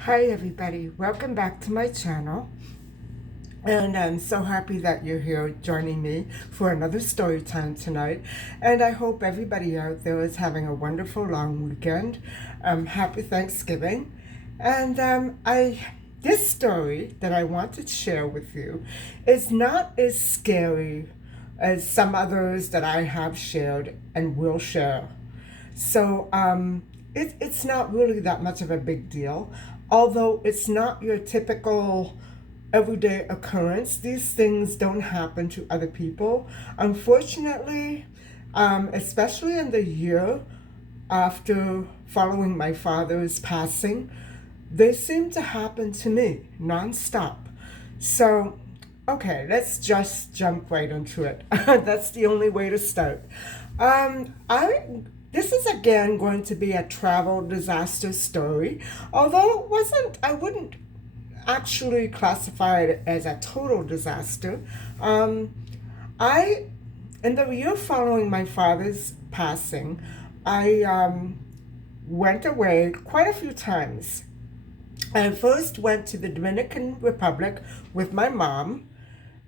Hi everybody, welcome back to my channel, and I'm so happy that you're here joining me for another story time tonight. And I hope everybody out there is having a wonderful long weekend. Happy Thanksgiving. And I this story that I want to share with you is not as scary as some others that I have shared and will share. So it's not really that much of a big deal, although it's not your typical everyday occurrence. These things don't happen to other people. Unfortunately, especially in the year after following my father's passing, they seem to happen to me nonstop. So, okay, let's just jump right into it. That's the only way to start. I This is again going to be a travel disaster story, although it wasn't. I wouldn't actually classify it as a total disaster. Um, I In the year following my father's passing, I went away quite a few times. I first went to the Dominican Republic with my mom,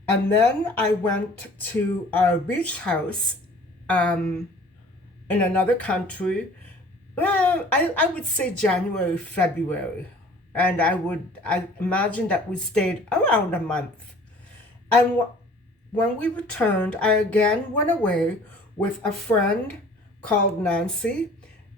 and then I went to a beach house um, in another country. Well, I would say January, February. And I imagine that we stayed around a month. And when we returned, I again went away with a friend called Nancy.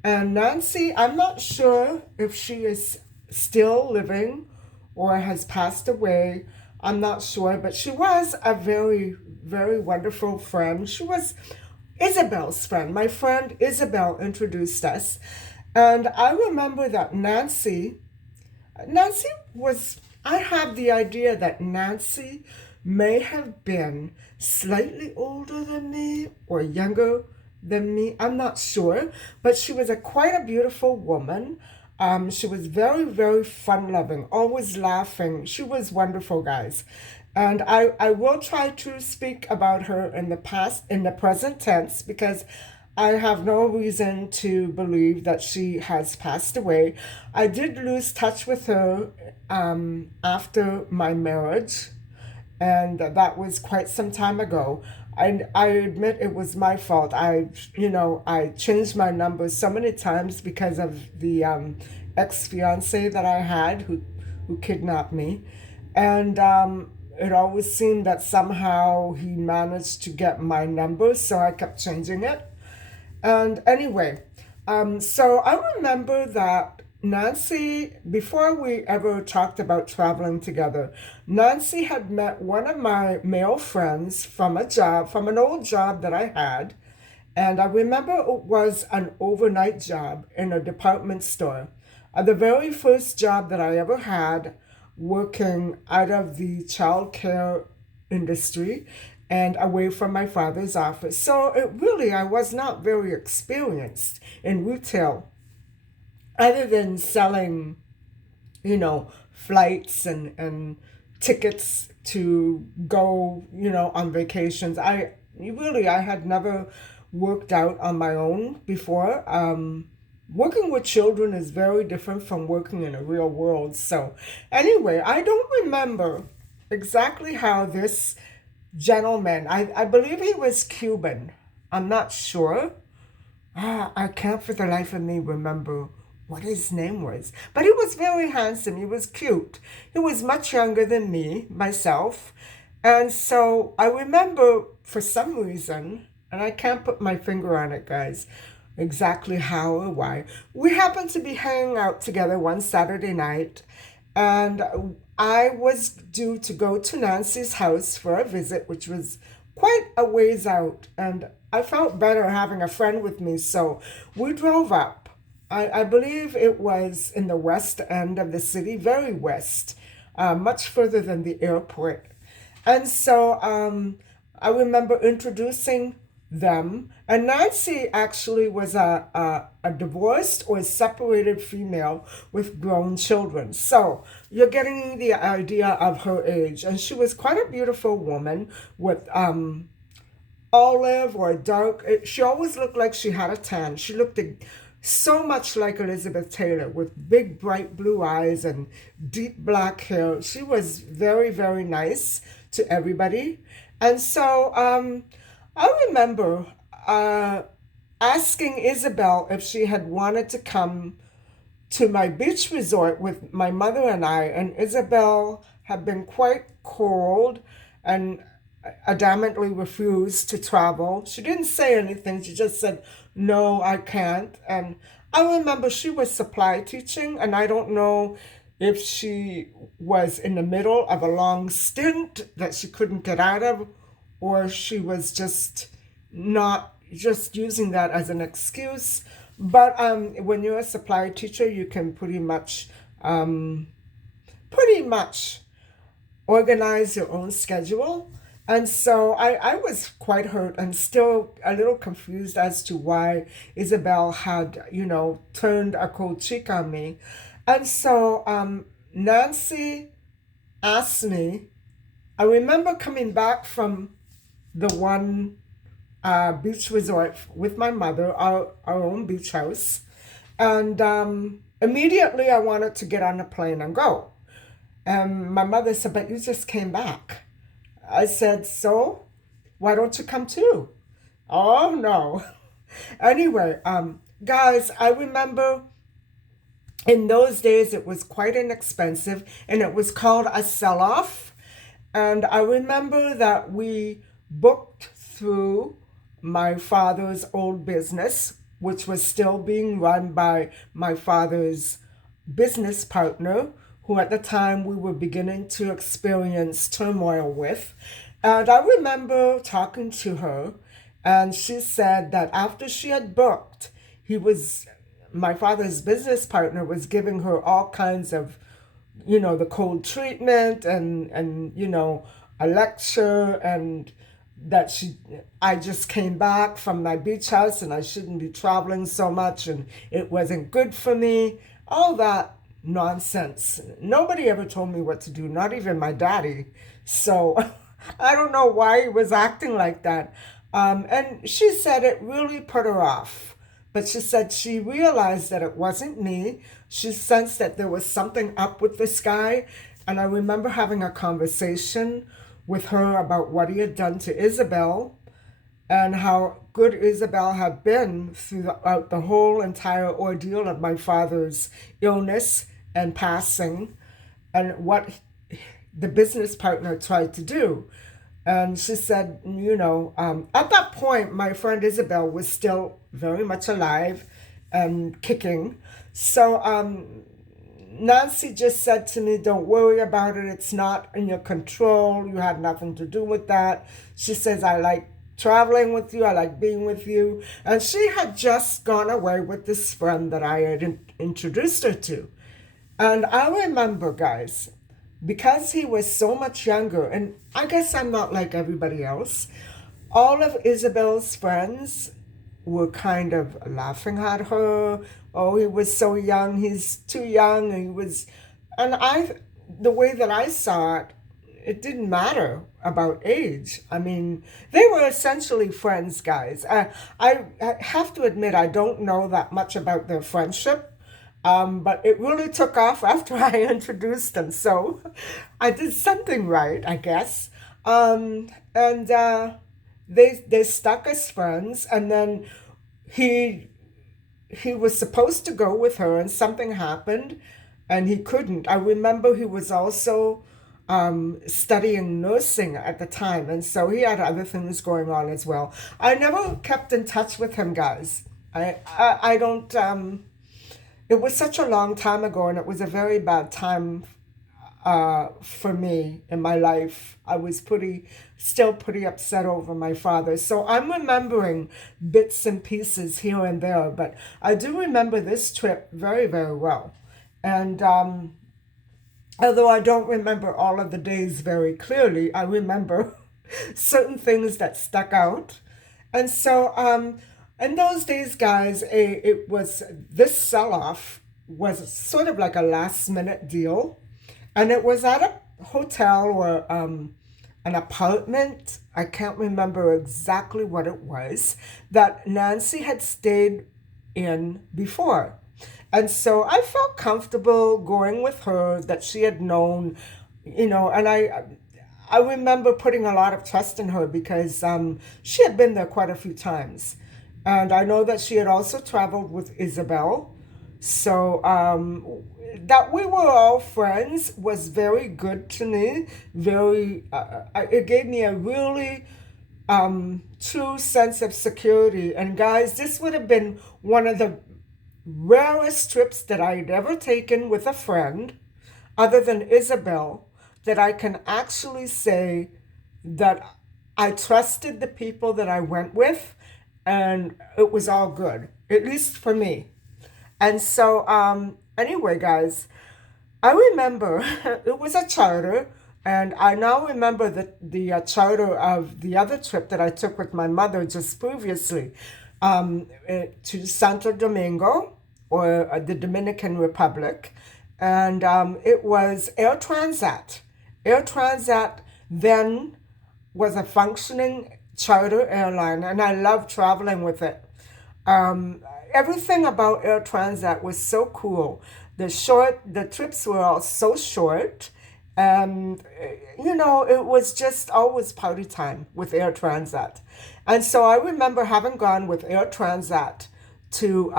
And Nancy, I'm not sure if she is still living or has passed away. I'm not sure, but she was a very, very wonderful friend. She was Isabel's friend. My friend Isabel introduced us. And I remember that Nancy was, I have the idea that Nancy may have been slightly older than me or younger than me. I'm not sure, but she was quite a beautiful woman. She was very, very fun loving, always laughing. She was wonderful, guys. And I will try to speak about her in the present tense, because I have no reason to believe that she has passed away. I did lose touch with her after my marriage, and that was quite some time ago. I admit it was my fault. I changed my number so many times because of the ex fiance that I had who kidnapped me, and it always seemed that somehow he managed to get my number, so I kept changing it. And anyway, so I remember that Nancy, before we ever talked about traveling together, Nancy had met one of my male friends from from an old job that I had. And I remember it was an overnight job in a department store. The very first job that I ever had working out of the child care industry and away from my father's office. So I was not very experienced in retail other than selling, flights and tickets to go, on vacations. I had never worked out on my own before. Working with children is very different from working in a real world. So, anyway, I don't remember exactly how this gentleman, I believe he was Cuban. I'm not sure. I can't for the life of me remember what his name was. But he was very handsome. He was cute. He was much younger than me, myself. And so I remember for some reason, and I can't put my finger on it, guys, exactly how or why. We happened to be hanging out together one Saturday night, and I was due to go to Nancy's house for a visit, which was quite a ways out, and I felt better having a friend with me, so we drove up. I believe it was in the west end of the city, very west, much further than the airport. And so I remember introducing them. And Nancy actually was a divorced or separated female with grown children. So you're getting the idea of her age. And she was quite a beautiful woman with olive or dark. She always looked like she had a tan. She looked so much like Elizabeth Taylor, with big, bright blue eyes and deep black hair. She was very, very nice to everybody. And so I remember uh, asking Isabel if she had wanted to come to my beach resort with my mother and I, and Isabel had been quite cold and adamantly refused to travel. She didn't say anything, she just said, "No, I can't." And I remember she was supply teaching, and I don't know if she was in the middle of a long stint that she couldn't get out of, or she was just not just using that as an excuse. But when you're a supply teacher, you can pretty much organize your own schedule. And so I was quite hurt and still a little confused as to why Isabel had, turned a cold cheek on me. And so Nancy asked me, I remember coming back from the one beach resort with my mother, our own beach house. And immediately I wanted to get on a plane and go. And my mother said, "But you just came back." I said, "So? Why don't you come too?" "Oh, no." Anyway, guys, I remember in those days it was quite inexpensive and it was called a sell off. And I remember that we booked through my father's old business, which was still being run by my father's business partner, who at the time we were beginning to experience turmoil with. And I remember talking to her, and she said that after she had booked, my father's business partner was giving her all kinds of, the cold treatment and a lecture, and that I just came back from my beach house and I shouldn't be traveling so much and it wasn't good for me. All that nonsense. Nobody ever told me what to do, not even my daddy. So I don't know why he was acting like that. And she said it really put her off. But she said she realized that it wasn't me. She sensed that there was something up with this guy. And I remember having a conversation with her about what he had done to Isabel and how good Isabel had been throughout the whole entire ordeal of my father's illness and passing, and what the business partner tried to do. And she said, at that point, my friend Isabel was still very much alive and kicking. So Nancy just said to me, "Don't worry about it. It's not in your control. You had nothing to do with that." She says, "I like traveling with you. I like being with you." And she had just gone away with this friend that I had introduced her to. And I remember, guys, because he was so much younger, and I guess I'm not like everybody else, all of Isabel's friends were kind of laughing at her. "Oh, he was so young, he's too young." The way that I saw it, it didn't matter about age. I mean, they were essentially friends, guys. I have to admit, I don't know that much about their friendship. But it really took off after I introduced them. So I did something right, I guess. And they stuck as friends. And then he he was supposed to go with her, and something happened, and he couldn't. I remember he was also studying nursing at the time, and so he had other things going on as well. I never kept in touch with him, guys. I don't. It was such a long time ago, and it was a very bad time for me in my life. I was still pretty upset over my father. So I'm remembering bits and pieces here and there, but I do remember this trip very, very well. And although I don't remember all of the days very clearly, I remember certain things that stuck out. And so in those days, guys, this sell-off was sort of like a last minute deal. And it was at a hotel or an apartment. I can't remember exactly what it was, that Nancy had stayed in before. And so I felt comfortable going with her that she had known, and I remember putting a lot of trust in her because she had been there quite a few times. And I know that she had also traveled with Isabel. So that we were all friends was very good to me. It gave me a really true sense of security. And guys, this would have been one of the rarest trips that I'd ever taken with a friend, other than Isabel, that I can actually say that I trusted the people that I went with and it was all good, at least for me. And so, anyway, guys, I remember it was a charter, and I now remember the charter of the other trip that I took with my mother just previously to Santo Domingo or the Dominican Republic, and it was Air Transat. Air Transat then was a functioning charter airline, and I loved traveling with it. Um, Everything about Air Transat was so cool. The trips were all so short, and it was just always party time with Air Transat. And so I remember having gone with Air Transat to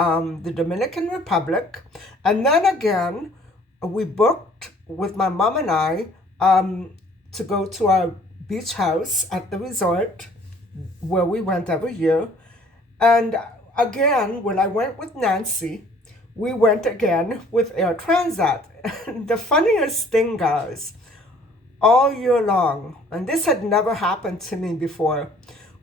the Dominican Republic, and then again we booked with my mom and I to go to our beach house at the resort where we went every year. And again, when I went with Nancy, we went again with Air Transat. The funniest thing, guys, all year long, and this had never happened to me before,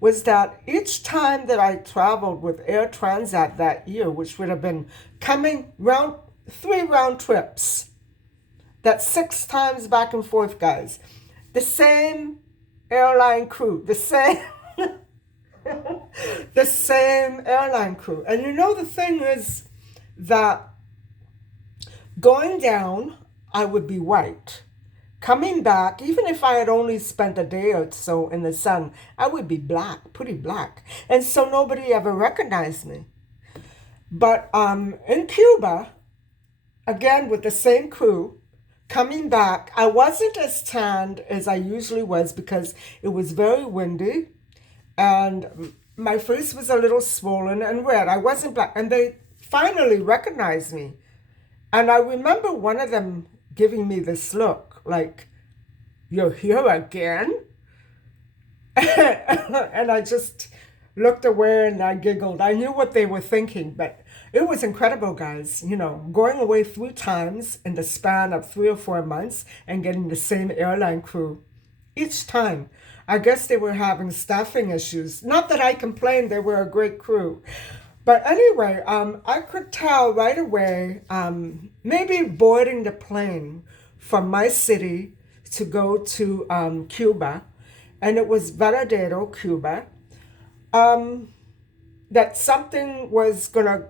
was that each time that I traveled with Air Transat that year, which would have been coming round 3 round trips, that's 6 times back and forth, guys, the same airline crew, the same airline crew. And the thing is that going down, I would be white. Coming back, even if I had only spent a day or so in the sun, I would be black, pretty black. And so nobody ever recognized me. But in Cuba, again with the same crew, coming back, I wasn't as tanned as I usually was because it was very windy and my face was a little swollen and red. I wasn't black. And they finally recognized me. And I remember one of them giving me this look like, "You're here again?" And I just looked away and I giggled. I knew what they were thinking, but it was incredible, guys. Going away 3 times in the span of 3 or 4 months and getting the same airline crew each time. I guess they were having staffing issues. Not that I complained, they were a great crew. But anyway, I could tell right away, maybe boarding the plane from my city to go to Cuba, and it was Varadero, Cuba, that something was gonna,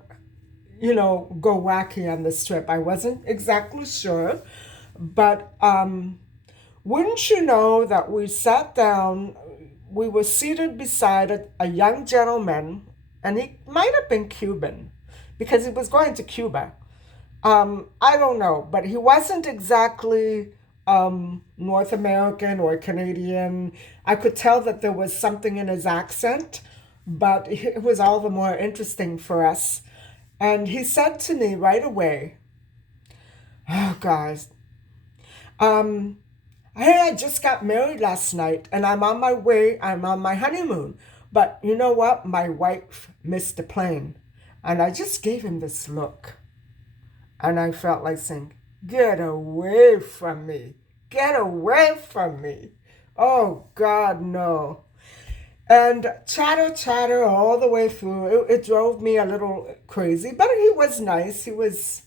go wacky on this trip. I wasn't exactly sure, but wouldn't you know that we sat down, we were seated beside a young gentleman, and he might have been Cuban because he was going to Cuba. I don't know, but he wasn't exactly North American or Canadian. I could tell that there was something in his accent, but it was all the more interesting for us. And he said to me right away, "Oh, guys, um, hey, I just got married last night and I'm on my honeymoon. But you know what? My wife missed the plane." And I just gave him this look. And I felt like saying, "Get away from me. Get away from me. Oh, God, no." And chatter all the way through. It drove me a little crazy, but he was nice. It was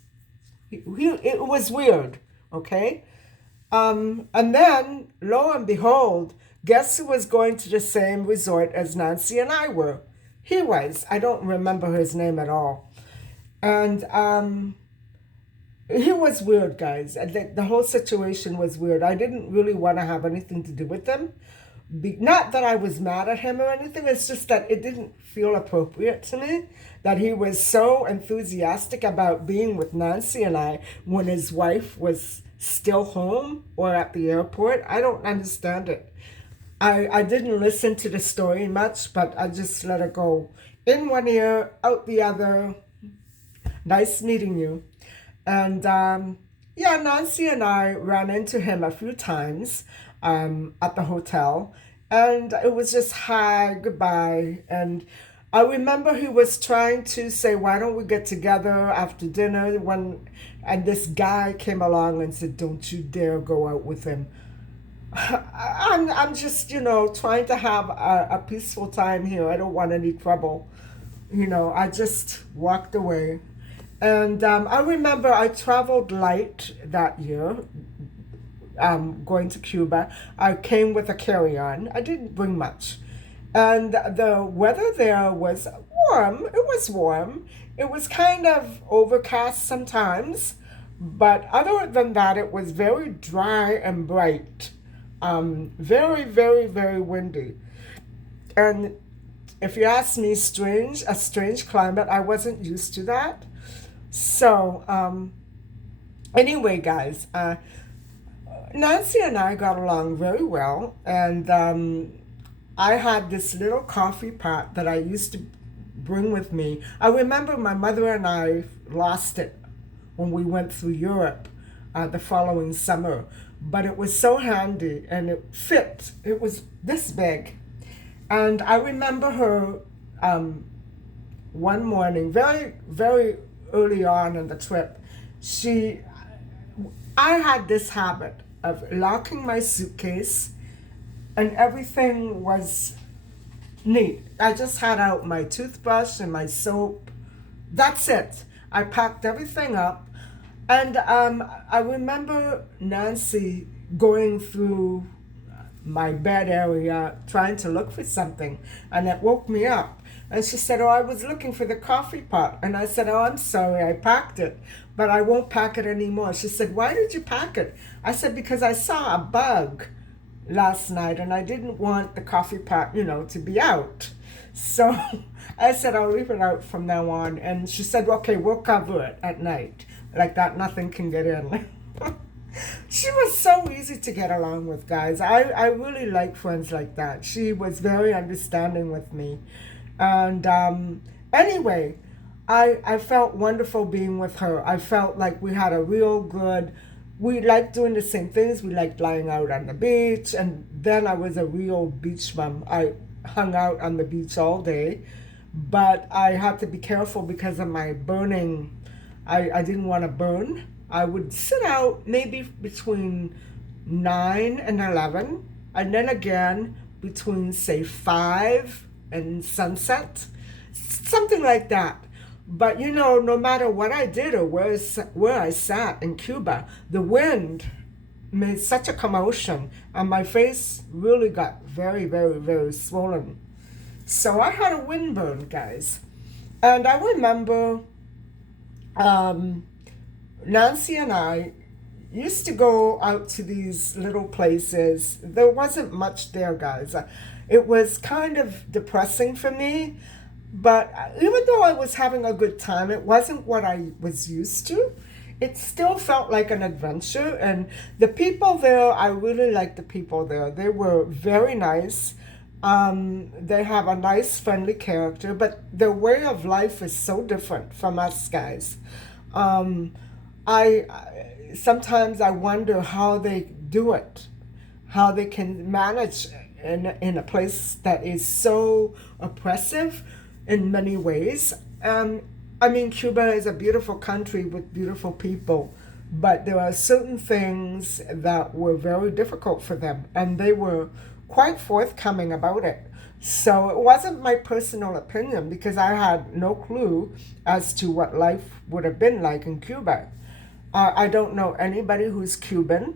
weird, okay? And then, lo and behold, guess who was going to the same resort as Nancy and I were? He was. I don't remember his name at all. And he was weird, guys. The whole situation was weird. I didn't really want to have anything to do with him. Not that I was mad at him or anything, it's just that it didn't feel appropriate to me that he was so enthusiastic about being with Nancy and I when his wife was still home or at the airport. I don't understand it. I didn't listen to the story much, but I just let it go in one ear, out the other. Nice meeting you. And yeah, Nancy and I ran into him a few times at the hotel. And it was just hi, goodbye. And I remember he was trying to say, why don't we get together after dinner? And this guy came along and said, don't you dare go out with him. I'm just, trying to have a peaceful time here. I don't want any trouble. I just walked away. And I remember I traveled light that year, going to Cuba. I came with a carry-on. I didn't bring much. And the weather there was warm. It was warm. It was kind of overcast sometimes. But other than that, it was very dry and bright. Very, very, very windy. And if you ask me, a strange climate. I wasn't used to that. So, anyway, guys, Nancy and I got along very well, and I had this little coffee pot that I used to bring with me. I remember my mother and I lost it when we went through Europe the following summer, but it was so handy and it fit. It was this big. And I remember her one morning, very, very early on in the trip, I had this habit of locking my suitcase and everything was neat. I just had out my toothbrush and my soap. That's it. I packed everything up. And I remember Nancy going through my bed area trying to look for something, and it woke me up. And she said, oh, I was looking for the coffee pot. And I said, oh, I'm sorry, I packed it, but I won't pack it anymore. She said, why did you pack it? I said, because I saw a bug last night and I didn't want the coffee pot, to be out. So I said, I'll leave it out from now on. And she said, okay, we'll cover it at night. Like that, nothing can get in. She was so easy to get along with, guys. I really like friends like that. She was very understanding with me. And anyway, I felt wonderful being with her. I felt like we had a real good, we liked doing the same things. We liked lying out on the beach. And then I was a real beach bum. I hung out on the beach all day. But I had to be careful because of my burning. I didn't want to burn. I would sit out maybe between 9 and 11. And then again between, say, 5 and sunset, something like that. But no matter what I did or where I sat in Cuba, the wind made such a commotion and my face really got very, very, very swollen. So I had a windburn, guys. And I remember Nancy and I used to go out to these little places. There wasn't much there, guys. It was kind of depressing for me, but even though I was having a good time, it wasn't what I was used to. It still felt like an adventure, and the people there, I really liked the people there. They were very nice. They have a nice, friendly character, but their way of life is so different from us guys. I sometimes I wonder how they do it, how they can manage in a place that is so oppressive in many ways. I mean, Cuba is a beautiful country with beautiful people, but there are certain things that were very difficult for them, and they were quite forthcoming about it. So it wasn't my personal opinion because I had no clue as to what life would have been like in Cuba. I don't know anybody who's Cuban,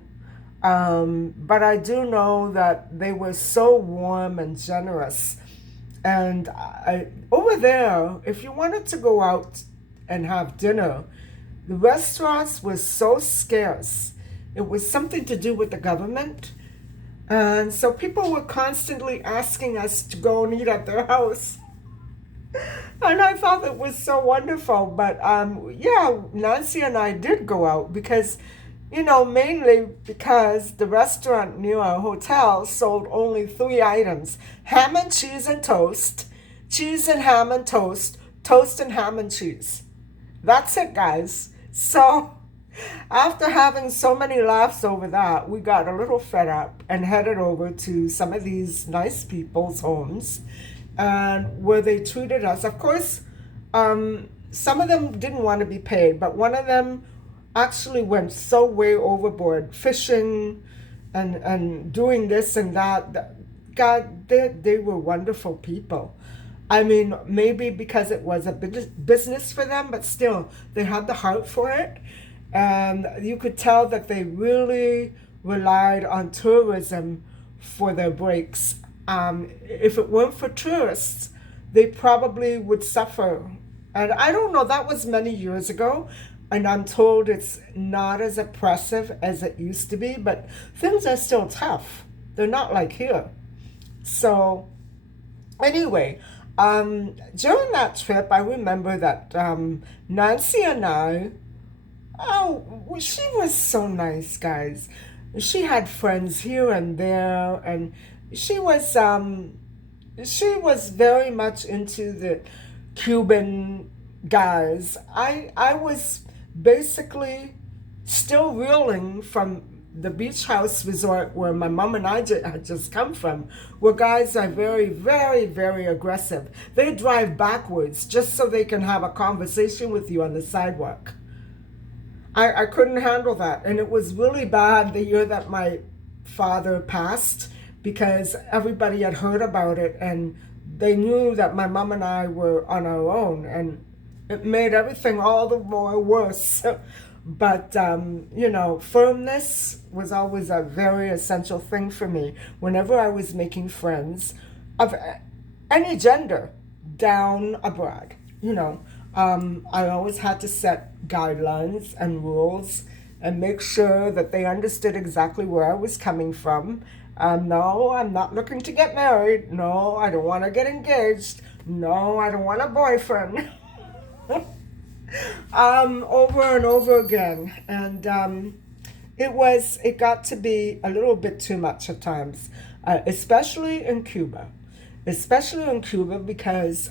but I do know that they were so warm and generous. And over there, if you wanted to go out and have dinner, the restaurants were so scarce. It was something to do with the government. And so people were constantly asking us to go and eat at their house. And I thought it was so wonderful. But yeah, Nancy and I did go out because, mainly because the restaurant near our hotel sold only three items: ham and cheese and toast, cheese and ham and toast, toast and ham and cheese. That's it, guys. So after having so many laughs over that, we got a little fed up and headed over to some of these nice people's homes, and where they treated us. Of course, some of them didn't want to be paid, but one of them actually went so way overboard, fishing and doing this and that. God, they were wonderful people. I mean, maybe because it was a business for them, but still, they had the heart for it. And you could tell that they really relied on tourism for their breaks. If it weren't for tourists, they probably would suffer. And I don't know, that was many years ago. And I'm told it's not as oppressive as it used to be, but things are still tough. They're not like here. So, anyway, during that trip, I remember that Nancy and I, oh, she was so nice, guys. She had friends here and there, and she was um, she was very much into the Cuban guys. I was basically still reeling from the beach house resort where my mom and I had just come from, where guys are very, very, very aggressive. They drive backwards just so they can have a conversation with you on the sidewalk. I couldn't handle that. And it was really bad the year that my father passed, because everybody had heard about it and they knew that my mom and I were on our own, and it made everything all the more worse. But, firmness was always a very essential thing for me whenever I was making friends of any gender down abroad. I always had to set guidelines and rules and make sure that they understood exactly where I was coming from. No, I'm not looking to get married. No, I don't want to get engaged. No, I don't want a boyfriend. Over and over again. And it got to be a little bit too much at times, especially in Cuba. Especially in Cuba because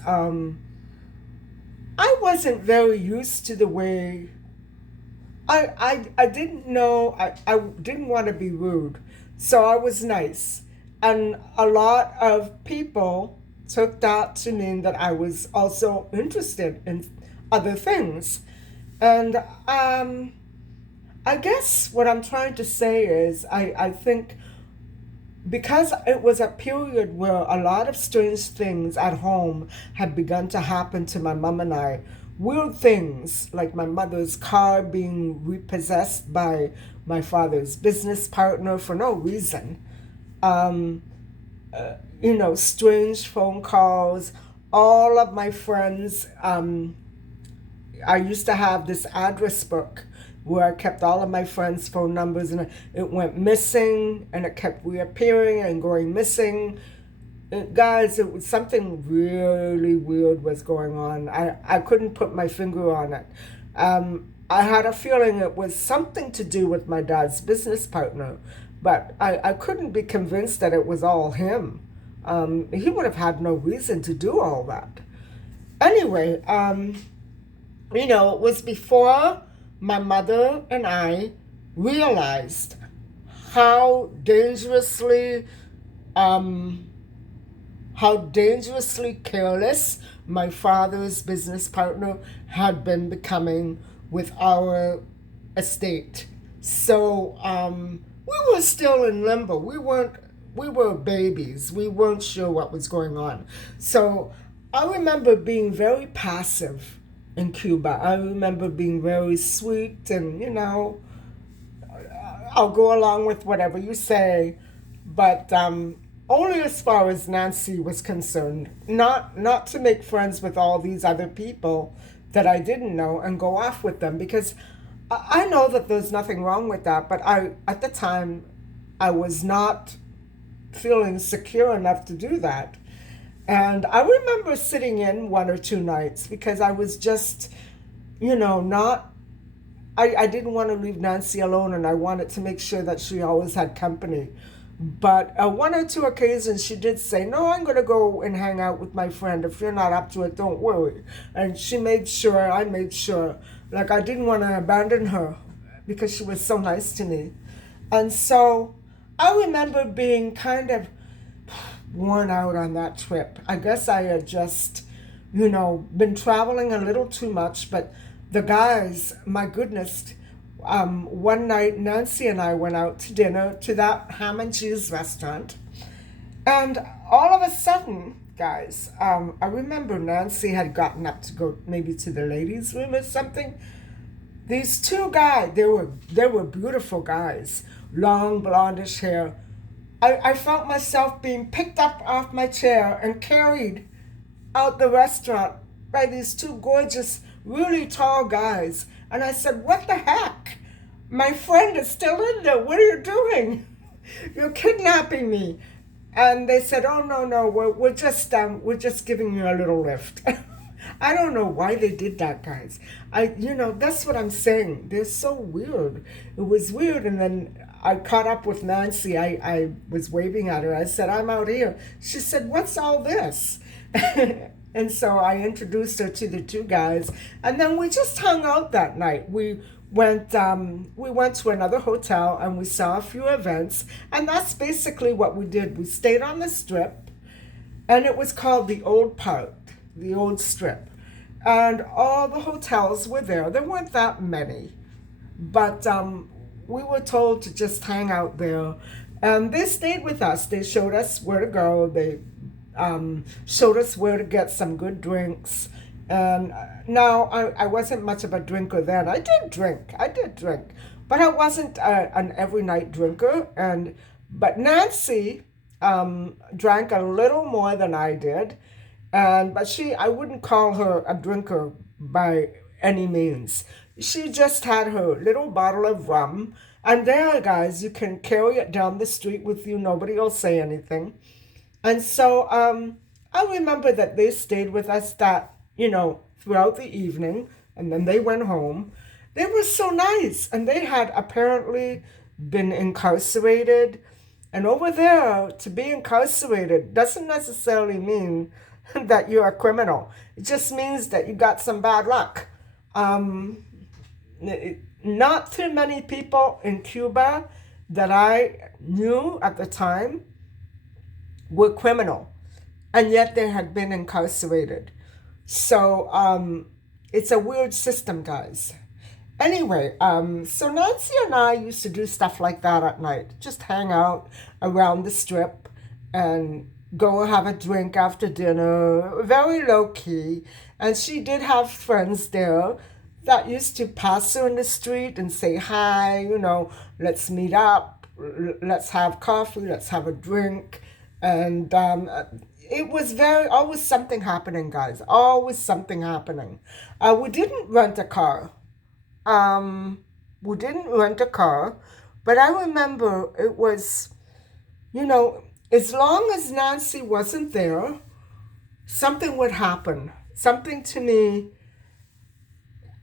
I wasn't very used to the way I didn't know, I didn't want to be rude. So I was nice. And a lot of people took that to mean that I was also interested in other things. And I guess what I'm trying to say is I think because it was a period where a lot of strange things at home had begun to happen to my mom and I. Weird things like my mother's car being repossessed by my father's business partner for no reason. Um, Strange phone calls. All of my friends, I used to have this address book where I kept all of my friends' phone numbers, and it went missing and it kept reappearing and going missing. Guys, it was something really weird was going on. I couldn't put my finger on it. I had a feeling it was something to do with my dad's business partner, but I couldn't be convinced that it was all him. He would have had no reason to do all that. Anyway, it was before my mother and I realized how dangerously, um, how dangerously careless my father's business partner had been becoming with our estate. So we were still in limbo. We were babies. We weren't sure what was going on. So I remember being very passive in Cuba. I remember being very sweet and, I'll go along with whatever you say, but only as far as Nancy was concerned. Not to make friends with all these other people that I didn't know and go off with them, because I know that there's nothing wrong with that, but at the time I was not feeling secure enough to do that. And I remember sitting in one or two nights because I was just, not, I didn't want to leave Nancy alone, and I wanted to make sure that she always had company. But one or two occasions she did say, "No, I'm going to go and hang out with my friend. If you're not up to it, don't worry." And she made sure, I made sure, like I didn't want to abandon her because she was so nice to me. And so I remember being kind of worn out on that trip. I guess I had just, been traveling a little too much, but the guys, my goodness, one night Nancy and I went out to dinner to that ham and cheese restaurant, and all of a sudden, guys, I remember Nancy had gotten up to go maybe to the ladies' room or something. These two guys, they were beautiful guys, long blondish hair. I felt myself being picked up off my chair and carried out the restaurant by these two gorgeous, really tall guys. And I said, "What the heck? My friend is still in there. What are you doing? You're kidnapping me." And they said, "Oh, no, no, we're just giving you a little lift." I don't know why they did that, guys. That's what I'm saying. They're so weird. It was weird. And then I caught up with Nancy. I was waving at her. I said, "I'm out here." She said, "What's all this?" And so I introduced her to the two guys. And then we just hung out that night. We went to another hotel and we saw a few events. And that's basically what we did. We stayed on the Strip, and it was called the Old Part, the Old Strip. And all the hotels were there. There weren't that many, but we were told to just hang out there. And they stayed with us. They showed us where to go. They showed us where to get some good drinks. And now I wasn't much of a drinker then. I did drink, but I wasn't an every night drinker. But Nancy drank a little more than I did. But I wouldn't call her a drinker by any means. She just had her little bottle of rum. And there, guys, you can carry it down the street with you. Nobody will say anything. And so I remember that they stayed with us throughout the evening. And then they went home. They were so nice. And they had apparently been incarcerated. And over there, to be incarcerated doesn't necessarily mean that you're a criminal. It just means that you got some bad luck. Not too many people in Cuba that I knew at the time were criminal, and yet they had been incarcerated. So it's a weird system, guys. Anyway, so Nancy and I used to do stuff like that at night. Just hang out around the Strip and go have a drink after dinner, very low key. And she did have friends there that used to pass her in the street and say hi, let's meet up, let's have coffee, let's have a drink. And it was always something happening, guys, always something happening. We didn't rent a car. But I remember it was, as long as Nancy wasn't there, something would happen. Something to me,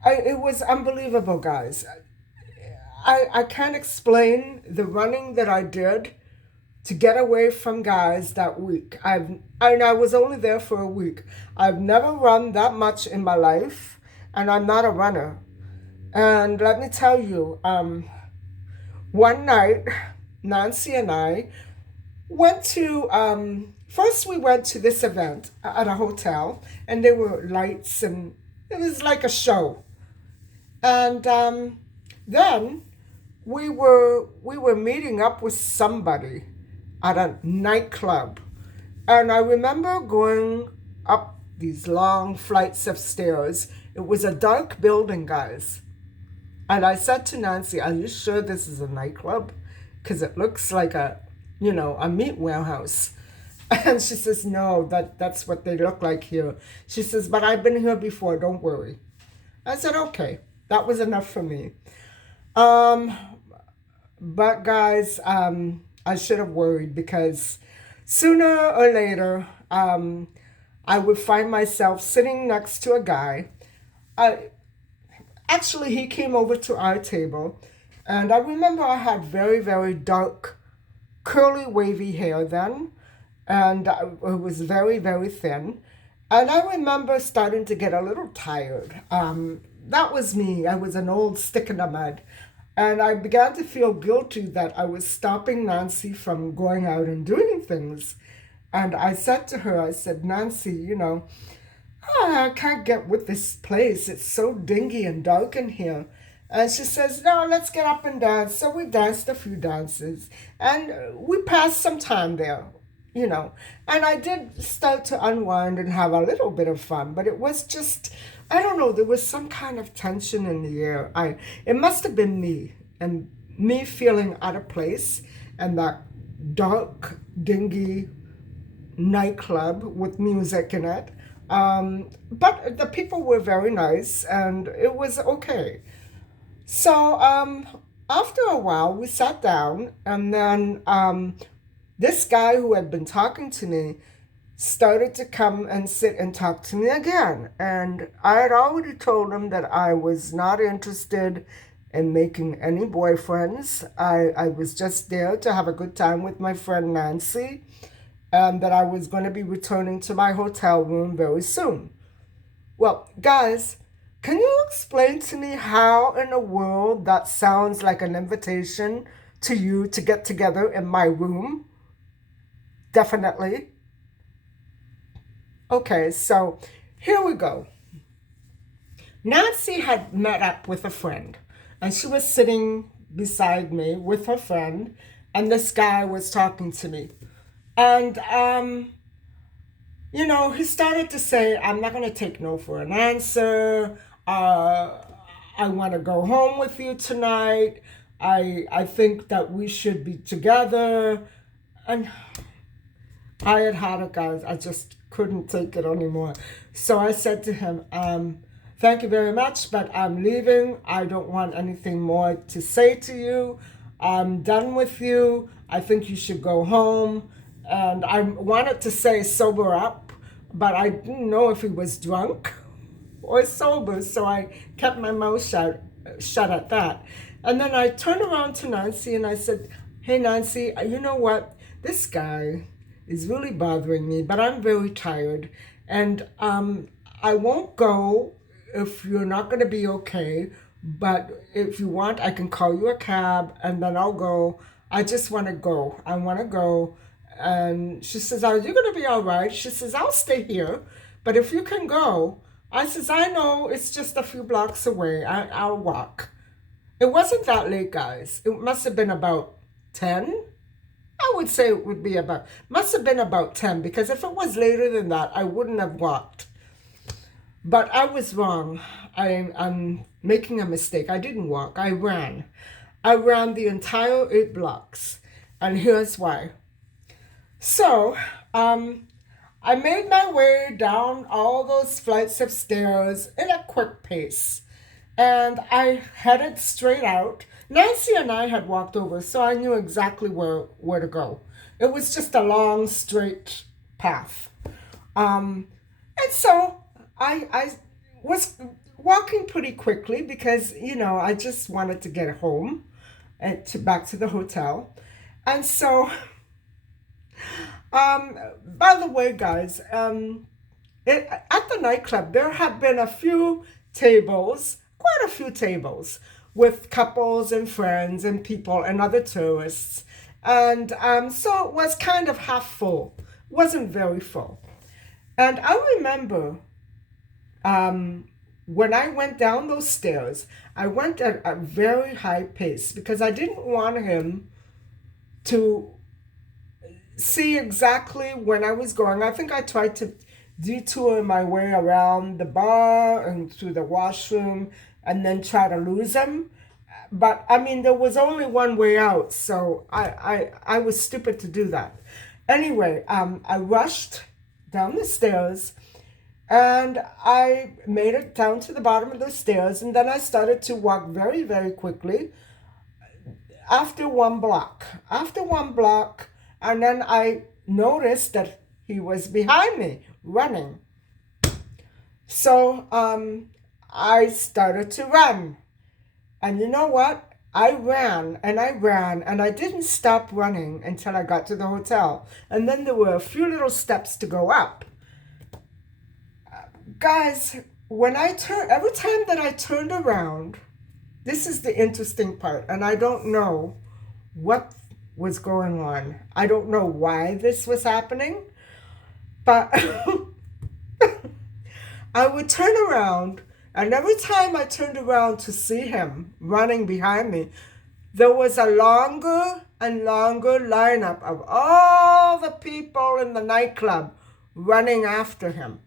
it was unbelievable, guys. I can't explain the running that I did to get away from guys that week. I was only there for a week. I've never run that much in my life, and I'm not a runner. And let me tell you, one night, Nancy and I went to, first we went to this event at a hotel, and there were lights, and it was like a show. And then we were meeting up with somebody at a nightclub. And I remember going up these long flights of stairs. It was a dark building, guys. And I said to Nancy, "Are you sure this is a nightclub? Because it looks like a meat warehouse." And she says, "No, that's what they look like here." She says, "But I've been here before, don't worry." I said, okay, that was enough for me. But guys, I should have worried because sooner or later, I would find myself sitting next to a guy. I, Actually, he came over to our table, and I remember I had very, very dark, curly, wavy hair then, and it was very, very thin. And I remember starting to get a little tired. That was me. I was an old stick in the mud. And I began to feel guilty that I was stopping Nancy from going out and doing things. And I said to her, I said, Nancy, I can't get with this place. It's so dingy and dark in here. And she says, no, let's get up and dance. So we danced a few dances and we passed some time there, you know. And I did start to unwind and have a little bit of fun, but it was just, I don't know, there was some kind of tension in the air. It must have been me and me feeling out of place and that dark, dingy nightclub with music in it. But the people were very nice and it was okay. So after a while, we sat down, and then this guy who had been talking to me started to come and sit and talk to me again. And I had already told him that I was not interested in making any boyfriends. I was just there to have a good time with my friend Nancy, and that I was going to be returning to my hotel room very soon. Well, guys, can you explain to me how in the world that sounds like an invitation to you to get together in my room? Definitely. Okay, so here we go. Nancy had met up with a friend, and she was sitting beside me with her friend, and this guy was talking to me. And he started to say, I'm not going to take no for an answer. I want to go home with you tonight. I think that we should be together. And I had had it, guys. I just couldn't take it anymore. So I said to him, thank you very much, but I'm leaving. I don't want anything more to say to you. I'm done with you. I think you should go home. And I wanted to say sober up, but I didn't know if he was drunk or sober, so I kept my mouth shut at that. And then I turned around to Nancy and I said, hey, Nancy, you know what? This guy is really bothering me, but I'm very tired. And I won't go if you're not going to be okay. But if you want, I can call you a cab and then I'll go. I just want to go. I want to go. And she says, are you going to be all right? She says, I'll stay here. But if you can go, I says, I know it's just a few blocks away. I'll walk. It wasn't that late, guys. It must have been about 10. I would say it would be must have been about 10, because if it was later than that, I wouldn't have walked. But I was wrong. I'm making a mistake. I didn't walk. I ran. I ran the entire 8 blocks. And here's why. So, I made my way down all those flights of stairs in a quick pace. And I headed straight out. Nancy and I had walked over, so I knew exactly where to go. It was just a long, straight path. And so I was walking pretty quickly because, I just wanted to get home and back to the hotel. And so, by the way, guys, at the nightclub, there had been quite a few tables with couples and friends and people and other tourists. And so it was kind of half full. It wasn't very full. And I remember when I went down those stairs, I went at a very high pace because I didn't want him to see exactly when I was going. I think I tried to detour my way around the bar and through the washroom and then try to lose him. But I mean, there was only one way out, so I was stupid to do that. Anyway, I rushed down the stairs and I made it down to the bottom of the stairs, and then I started to walk very, very quickly. after one block. After one block, and then I noticed that he was behind me running. So I started to run. And you know what? I ran and I ran and I didn't stop running until I got to the hotel. And then there were a few little steps to go up. Guys, every time that I turned around, this is the interesting part, and I don't know what was going on. I don't know why this was happening, but I would turn around, and every time I turned around to see him running behind me, there was a longer and longer lineup of all the people in the nightclub running after him.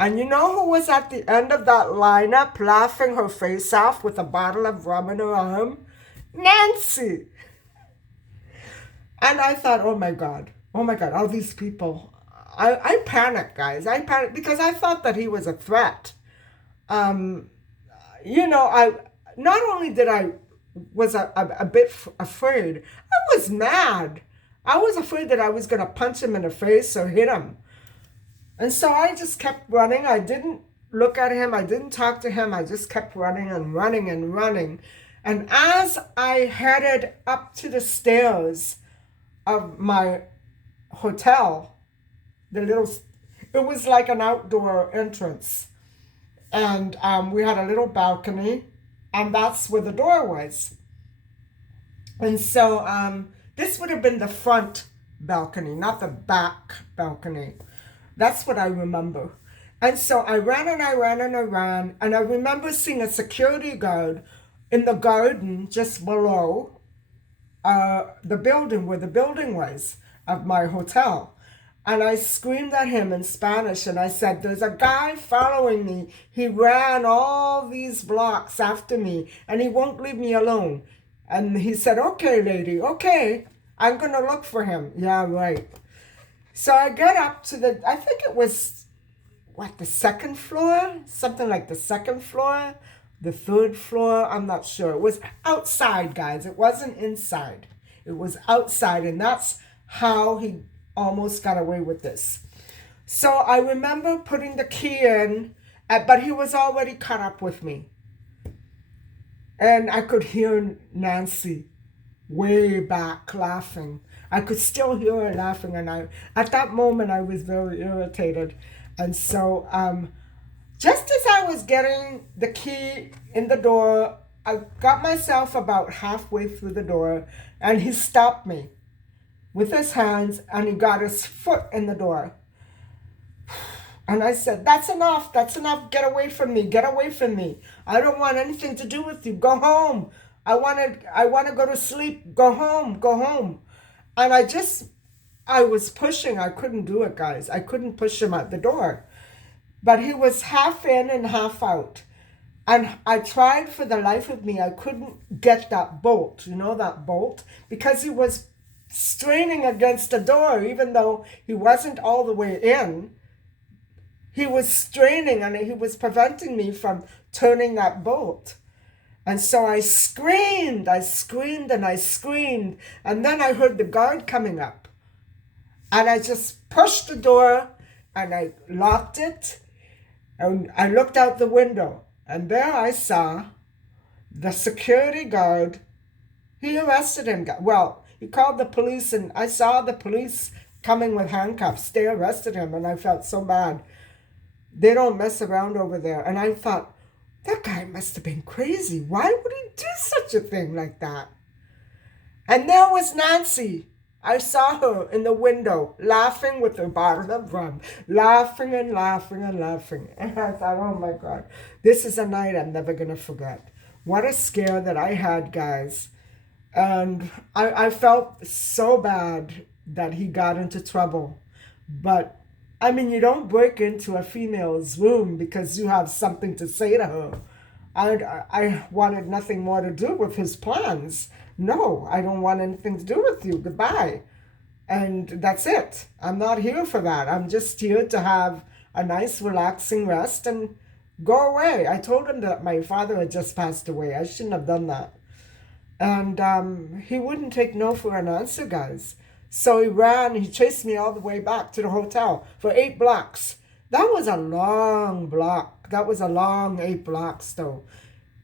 And you know who was at the end of that lineup laughing her face off with a bottle of rum in her arm? Nancy. And I thought, oh my God, all these people. I panicked, guys. I panicked because I thought that he was a threat. You know, I not only did I was a bit afraid, I was mad. I was afraid that I was going to punch him in the face or hit him. And so I just kept running. I didn't look at him. I didn't talk to him. I just kept running and running and running. And as I headed up to the stairs of my hotel, it was like an outdoor entrance. And we had a little balcony, and that's where the door was. And so this would have been the front balcony, not the back balcony. That's what I remember. And so I ran and I ran and I ran. And I remember seeing a security guard in the garden just below the building where the building was of my hotel. And I screamed at him in Spanish and I said, there's a guy following me. He ran all these blocks after me and he won't leave me alone. And he said, okay, lady, okay, I'm going to look for him. Yeah, right. So I get up to I think it was, the second floor? Something like the second floor, the third floor, I'm not sure. It was outside, guys. It wasn't inside. It was outside, and that's how he almost got away with this. So I remember putting the key in, but he was already caught up with me. And I could hear Nancy way back laughing. I could still hear her laughing, and at that moment I was very irritated. And so just as I was getting the key in the door, I got myself about halfway through the door, and he stopped me with his hands, and he got his foot in the door. And I said, that's enough, get away from me, I don't want anything to do with you, go home. I want to go to sleep, go home. And I was pushing. I couldn't do it, guys. I couldn't push him out the door. But he was half in and half out. And I tried for the life of me. I couldn't get that bolt, that bolt, because he was straining against the door, even though he wasn't all the way in. He was straining and he was preventing me from turning that bolt. And so I screamed, and then I heard the guard coming up. And I just pushed the door, and I locked it, and I looked out the window, and there I saw the security guard. He arrested him. Well, he called the police, and I saw the police coming with handcuffs. They arrested him, and I felt so bad. They don't mess around over there. And I thought, that guy must have been crazy. Why would he do such a thing like that? And there was Nancy. I saw her in the window laughing with her bottle of rum, laughing. And I thought, oh my God, this is a night I'm never going to forget. What a scare that I had, guys. And I felt so bad that he got into trouble. But I mean, you don't break into a female's room because you have something to say to her. I wanted nothing more to do with his plans. No, I don't want anything to do with you. Goodbye. And that's it. I'm not here for that. I'm just here to have a nice, relaxing rest and go away. I told him that my father had just passed away. I shouldn't have done that. And he wouldn't take no for an answer, guys. So he chased me all the way back to the hotel for 8 blocks. That was a long block. That was a long 8 blocks, though.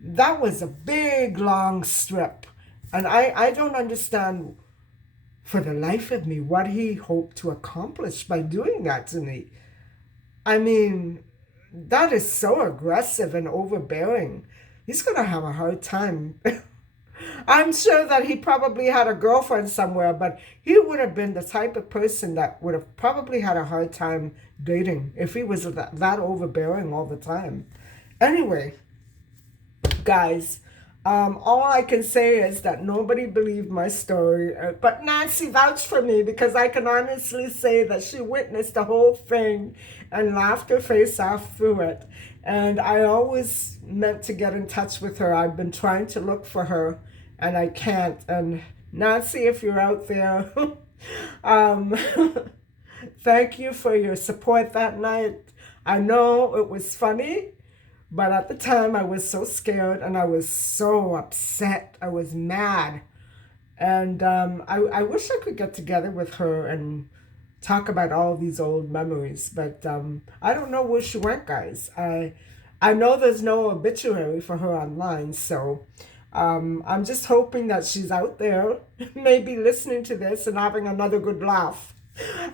That was a big, long strip. And I don't understand for the life of me what he hoped to accomplish by doing that to me. I mean, that is so aggressive and overbearing. He's going to have a hard time. I'm sure that he probably had a girlfriend somewhere, but he would have been the type of person that would have probably had a hard time dating if he was that overbearing all the time. Anyway, guys, all I can say is that nobody believed my story, but Nancy vouched for me because I can honestly say that she witnessed the whole thing and laughed her face off through it. And I always meant to get in touch with her. I've been trying to look for her and I can't. And Nancy, if you're out there, um, thank you for your support that night. I know it was funny, but at the time I was so scared and I was so upset. I was mad. And I wish I could get together with her and talk about all these old memories. But I don't know where she went, guys. I know there's no obituary for her online. So I'm just hoping that she's out there, maybe listening to this and having another good laugh,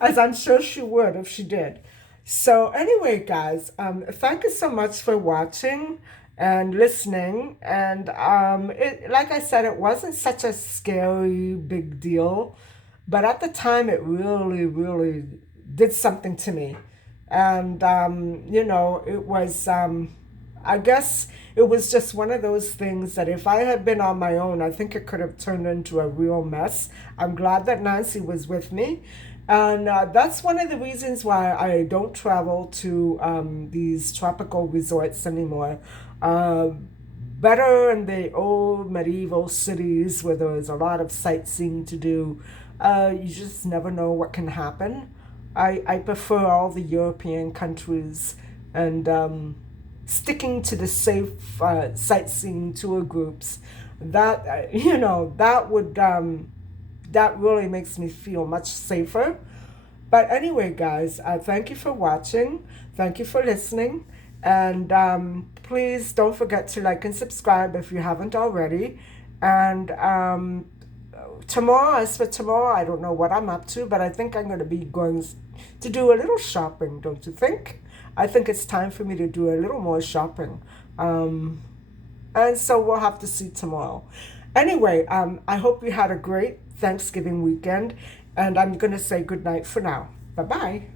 as I'm sure she would if she did. So anyway, guys, thank you so much for watching and listening. And like I said, it wasn't such a scary big deal, but at the time, it really, really did something to me. And it was. I guess it was just one of those things that if I had been on my own, I think it could have turned into a real mess. I'm glad that Nancy was with me. And that's one of the reasons why I don't travel to these tropical resorts anymore. Uh, Better in the old medieval cities where there's a lot of sightseeing to do. You just never know what can happen. I prefer all the European countries and sticking to the safe sightseeing tour groups. That that really makes me feel much safer. But anyway, guys, thank you for watching. Thank you for listening. And please don't forget to like and subscribe if you haven't already. And as for tomorrow, I don't know what I'm up to, but I think I'm going to be going to do a little shopping, don't you think? I think it's time for me to do a little more shopping. And so we'll have to see tomorrow. Anyway, I hope you had a great Thanksgiving weekend, and I'm going to say good night for now. Bye-bye.